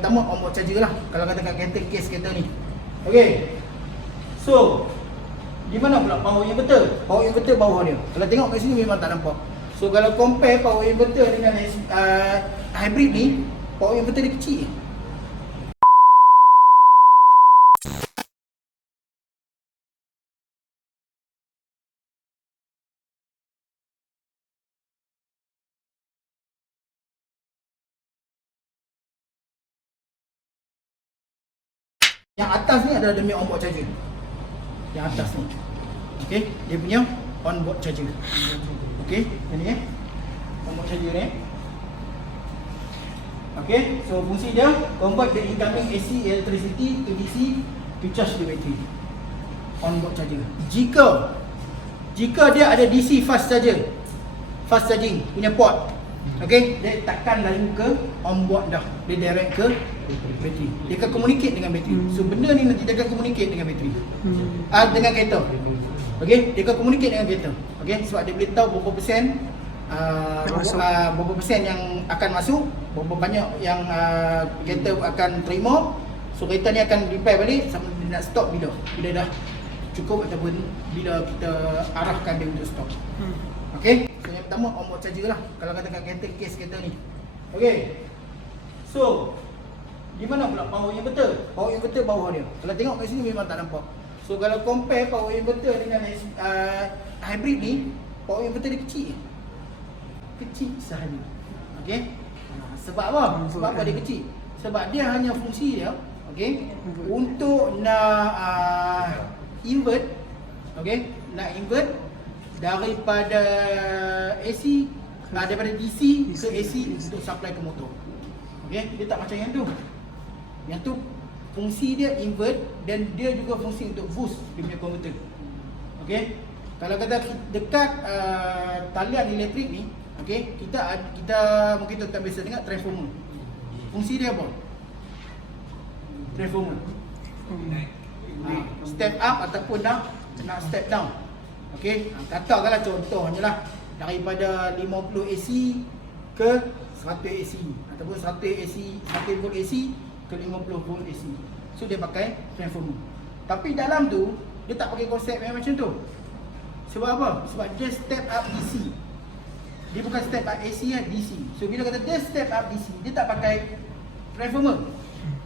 pertama onboard charger lah. Kalau kata kat kereta case kereta ni. Okey. So, di mana pula power inverter? Power inverter bawah dia. Kalau tengok kat sini memang tak nampak. So kalau compare power inverter dengan hybrid ni, power inverter dia kecil. Yang atas ni adalah demi onboard charger. Yang atas ni. Okey, dia punya onboard charger. Okey, ini onboard charger ni. Okey, so fungsi dia convert the incoming AC electricity to DC to charge the battery. Onboard charger. Jika dia ada DC fast charger, fast charging punya port, okey, dia takkan lalu ke onboard dah. Dia direct ke bateri. Dia akan communicate dengan bateri. So benda ni nanti dia akan communicate dengan bateri. Dengan kereta. Okey, dia akan communicate dengan kereta. Okey, sebab dia boleh tahu berapa persen berapa persen yang akan masuk, berapa banyak yang kereta akan terima. So kereta ni akan repair balik sampai dia nak stop bila dah cukup ataupun bila kita arahkan dia untuk stop. Okey, so yang pertama onboard charger lah. Kalau kata kat kereta case kereta ni. Okey. So, di mana pula power inverter? Power inverter bawah dia. Kalau tengok kat sini memang tak nampak. So kalau compare power inverter dengan hybrid ni, power inverter dia kecil. Kecil sahaja. Okey. Sebab apa? Sebab apa dia kecil? Sebab dia hanya fungsi dia, okey, untuk nak invert, okey, nak invert daripada AC, daripada DC ke AC untuk supply ke motor. Okey, dia tak macam yang tu. Yang tu fungsi dia invert dan dia juga fungsi untuk boost dia punya converter. Okey. Kalau kata dekat talian elektrik ni, okey, kita mungkin tuan-tuan biasa dengar transformer. Fungsi dia apa? Transformer. Step up ataupun nak step down. Okey, katakanlah contohnya lah daripada 50 AC ke 100 AC ataupun 100 AC, 100 volt AC ke 50 volt AC. So dia pakai transformer. Tapi dalam tu dia tak pakai konsep yang macam tu. Sebab apa? Sebab dia step up DC. Dia bukan step up AC lah, DC. So bila kata dia step up DC, dia tak pakai transformer.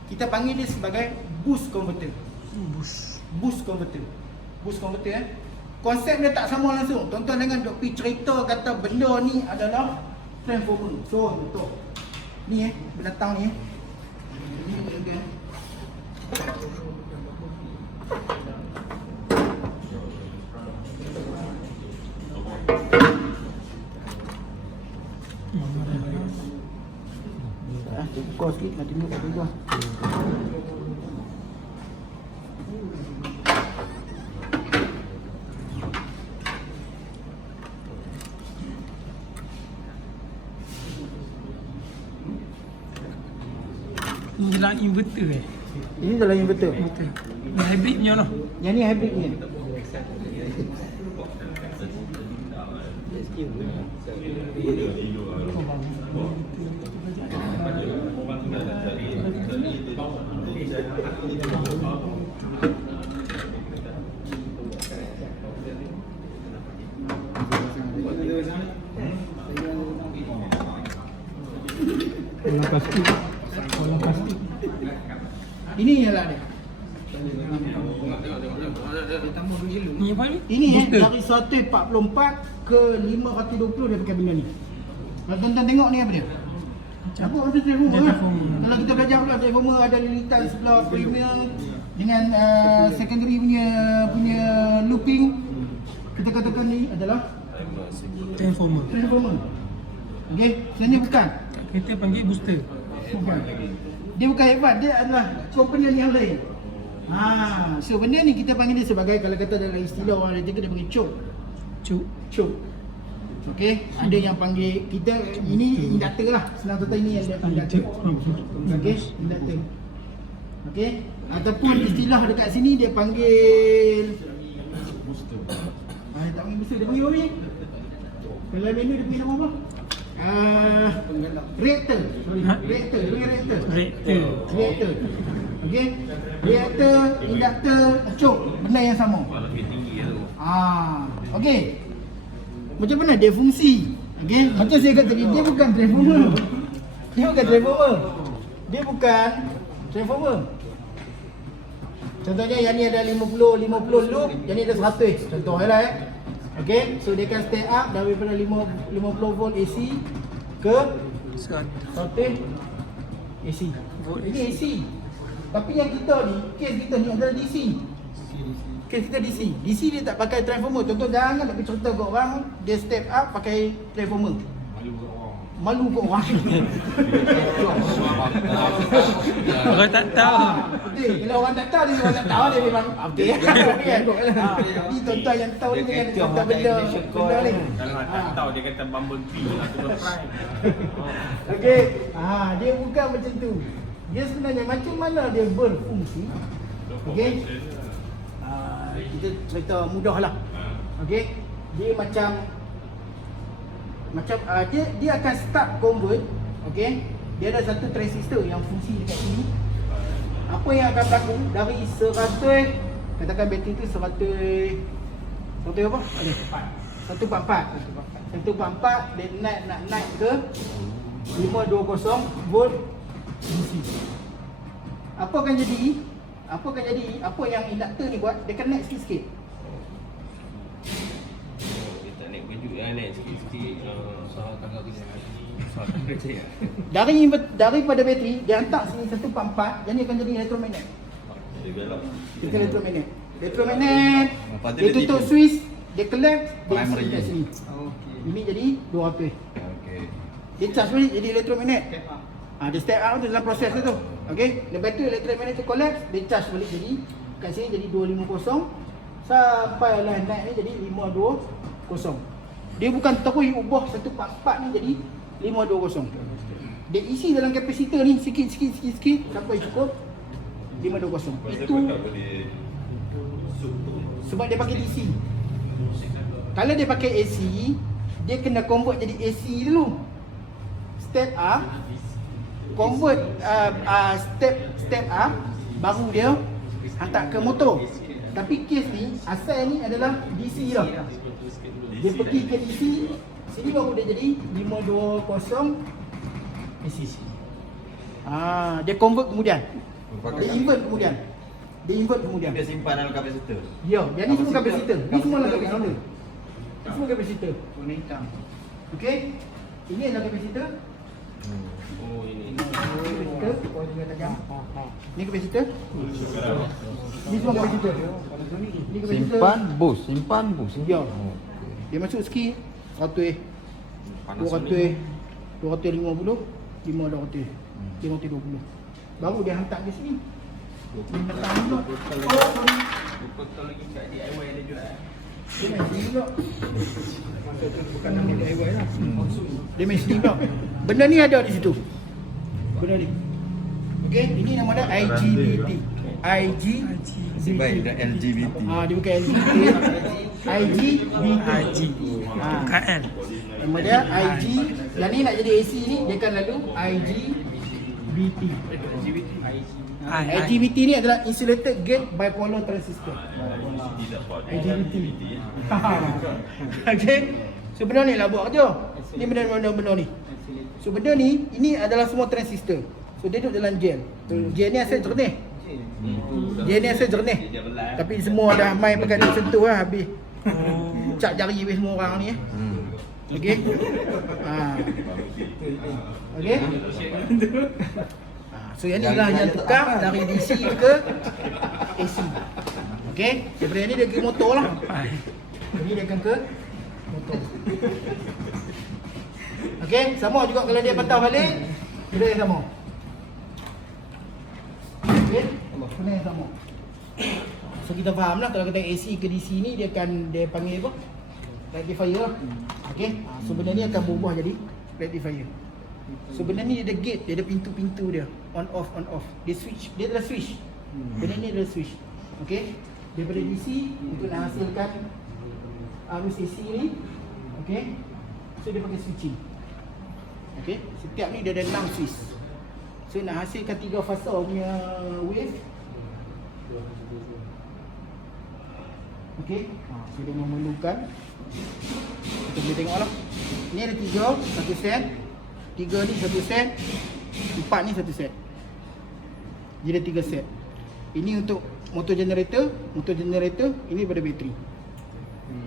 Kita panggil dia sebagai boost converter. Boost converter. Boost converter konsep dia tak sama langsung. Tuan-tuan jangan duk pergi cerita kata benda ni adalah transformer. So betul. Ni binatang ni. Ni benda. Buka sikit nak tengok kat bawah. Ini dalam inverter Ini dalam inverter. Ini hybrid punya lah. Yang ni hybrid ni. Kalau plastik. Ini ialah dia. Ni apa ni? Ini Booster. dari 144 ke 520 dia pakai benda ni. Kalau tuan-tuan tengok ni apa dia? Apa ada transformer lah. Kalau kita belajar pula transformer ada lilitan sebelah premier dengan secondary punya looping. Kita katakan ni adalah Transformer. Okey, sebenarnya bukan. Kita panggil booster. Bukan. Dia bukan hebat, dia adalah komponen yang lain. So benda ni kita panggil dia sebagai, kalau kata dalam istilah orang dia panggil choke. Choke. Okey, ada yang panggil kita ini inductor lah. Senang kata ini yang inductor. Okey, inductor. Okey, ataupun istilah dekat sini dia panggil tak panggil booster, dia panggil apa ni? Kalau menu dia panggil nama apa? reaktor. Sorry, Ha? reaktor. Reaktor. Reaktor. Reaktor. Okey. Reaktor, induktor, cok, benda yang sama. Okey. Macam mana dia fungsi? Okey, macam saya kata tadi, dia bukan transformer. Dia bukan transformer. Dia bukan transformer. Contohnya yang ni ada 50 loop, yang ni ada 100. Contohnya okey, so dia akan step up daripada 50 volt AC ke 100 AC. Ini AC. Tapi yang kita ni, kes kita ni adalah DC. Kes kita DC. DC dia tak pakai transformer. Contoh jangan nak cerita kat orang dia step up pakai transformer. Malu kat orang. Orang tak tahu. Betul. Kalau orang tak tahu dia orang tak tahu dia memang okey. Jadi tuan-tuan yang tahu ni jangan cerita benda ni. Kalau tak tahu dia kata Bumblebee lah tu prime. Okey. Dia bukan macam tu. Dia sebenarnya macam mana dia berfungsi. Okey. Kita cerita mudahlah. Okey. Dia macam dia akan start convert. Okey. Dia ada satu transistor yang fungsi dekat sini. Apa yang akan berlaku dari 100, katakan bateri tu 100 apa? 144 dia nak naik ke 520 volt DC. Apa akan jadi? Apa yang induktor ni buat? Dia akan naik sikit-sikit. Dia tak naik kejut lah, naik sikit-sikit. Soal tangga kerja. Daripada bateri dia hantar sini 144, yang ni akan jadi elektromagnet. Kita elektromagnet. Dia tutup switch, dia collapse, dia isi kat sini. Ini jadi 200. Dia charge balik jadi elektromagnet. Dia step up tu dalam proses tu. Okey, lepas tu elektromagnet tu collapse, dia charge balik jadi kat sini jadi 250 sampailah naik ni jadi 520. Dia bukan terus ubah 144 ni jadi 520. Dia isi dalam kapasitor ni sikit sampai cukup 520. Itu sebab dia pakai DC. Kalau dia pakai AC, dia kena convert jadi AC dulu. Step up, convert step up, baru dia hantar ke motor. Tapi kes ni asal ni adalah DC lah. Dia pergi ke DC, sini baru dia jadi 520 AC. Dia convert kemudian. Dia invert kemudian. Dia simpan dalam kapasitor. Ya, yang ni semua kapasitor. Ni semua dalam kapasitor. Ini semua kapasitor. Warna hitam. Okey. Ini adalah kapasitor. Oh ini. Kapasitor, warna tajam. Ni kapasitor. Ni semua kapasitor. Ni kapasitor. Simpan bus. Ya. Dia masuk sikit 100, 200, 250, 500, 520. Baru dia hantar ke sini. Dia hantar pula. Betul lagi kat DIY ada jual. Dia main sini pula. Bukan nama DIY lah. Dia main sini pula. Benda ni ada di situ. Benda ni. Okey, ini nama dia IGBT. Sebab dia LGBT. Dia bukan LGBT. IGBT. KL. Nama dia IG. Yang ni nak jadi AC ni, dia akan lalu IGBT. IGBT ni adalah insulated gate bipolar transistor. IGBT. Okey. So benda ni lah buat kerja. Ni benda ni. So benda ni, ini adalah semua transistor. So dia duduk dalam gel. So gel ni asal jernih. Tapi semua dah main pakai dia sentuh lah habis. Cap jari habis semua orang ni. Okey. Okey. So yang ni lah yang tukar dari DC ke AC. Okey. Daripada ni dia ke motor lah. Ini dia akan ke motor. Okey. Sama juga kalau dia patah balik, dia yang sama. Okey. Benda yang sama. So kita faham lah kalau kata AC ke DC ni dia panggil apa? Rectifier lah. Okey. So benda ni akan berubah jadi rectifier. So benda ni dia ada gate, dia ada pintu-pintu dia. On off. Dia switch, dia adalah switch. Benda ni adalah switch. Okey. Daripada DC untuk nak hasilkan arus AC ni. Okey. So dia pakai switching. Okey, setiap ni dia ada 6 switch. So nak hasilkan 3 fasa punya wave. Okey, so dia memerlukan, kita boleh tengok lah. Ni ada 3, 1 set. 3 ni 1 set. 4 ni 1 set. Dia ada 3 set. Ini untuk motor generator. Motor generator ini pada bateri.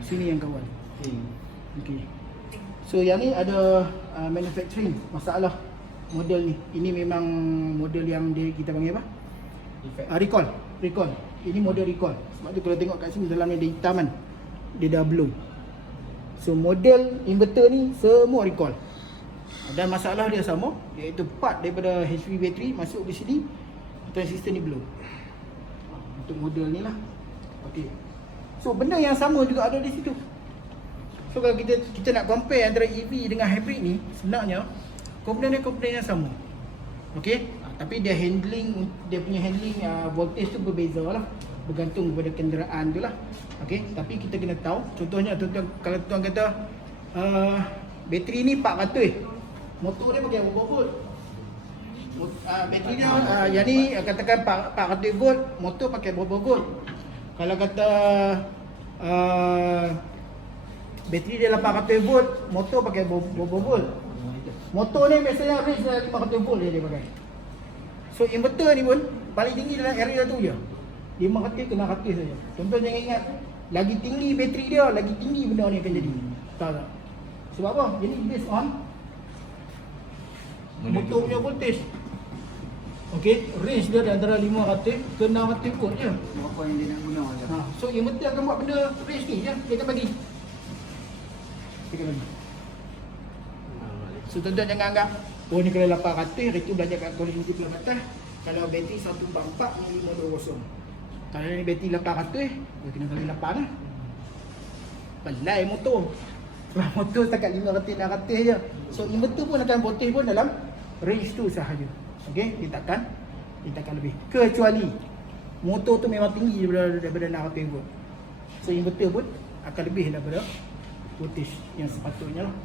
Sini yang kawan. Okey. So yang ni ada manufacturing masalah model ni. Ini memang model yang kita panggil apa? Recall. Ini model recall. Sebab tu kalau tengok kat sini dalam ni ada hitam kan. Dia dah blow. So model inverter ni semua recall. Dan masalah dia sama, iaitu part daripada HV battery masuk di sini, transistor ni blow. Untuk model ni lah. Okey. So benda yang sama juga ada di situ. So kalau kita nak compare antara EV dengan hybrid ni, sebenarnya komponen yang sama. Okey, tapi dia punya handling voltage tu berbeza lah, bergantung kepada kenderaan tu lah. Okey, tapi kita kena tahu, contohnya kalau tuan kata bateri ni 400, motor dia pakai berapa volt? Bateri dia yang ni katakan 400 volt, motor pakai berapa volt? Kalau kata bateri dia 800 volt, motor pakai berapa volt? Motor ni biasanya range 500 volt dia pakai. So inverter ni pun paling tinggi dalam area tu je, 500 ke 600 saja. Contoh jangan ingat, lagi tinggi bateri dia, lagi tinggi benda ni akan jadi. Tahu tak? Sebab apa? Jadi based on motor punya voltage. Okey, range dia antara 500 ke 600 volt je. Apa yang dia nak guna je. So inverter akan buat benda range ni je, dia akan bagi. So tuan-tuan jangan anggap, oh ni kalau 800, itu belajar kat kolej multiple batas. Kalau bateri 144 ni 520. Kalau ni bateri 800, dia kena kali 8 lah. Pelai motor. Sebab motor setakat 500-600 je. So inverter pun akan voltage pun dalam range tu sahaja. Okey, dia takkan lebih. Kecuali motor tu memang tinggi daripada 600 volt. So inverter pun akan lebih daripada voltage yang sepatutnya lah.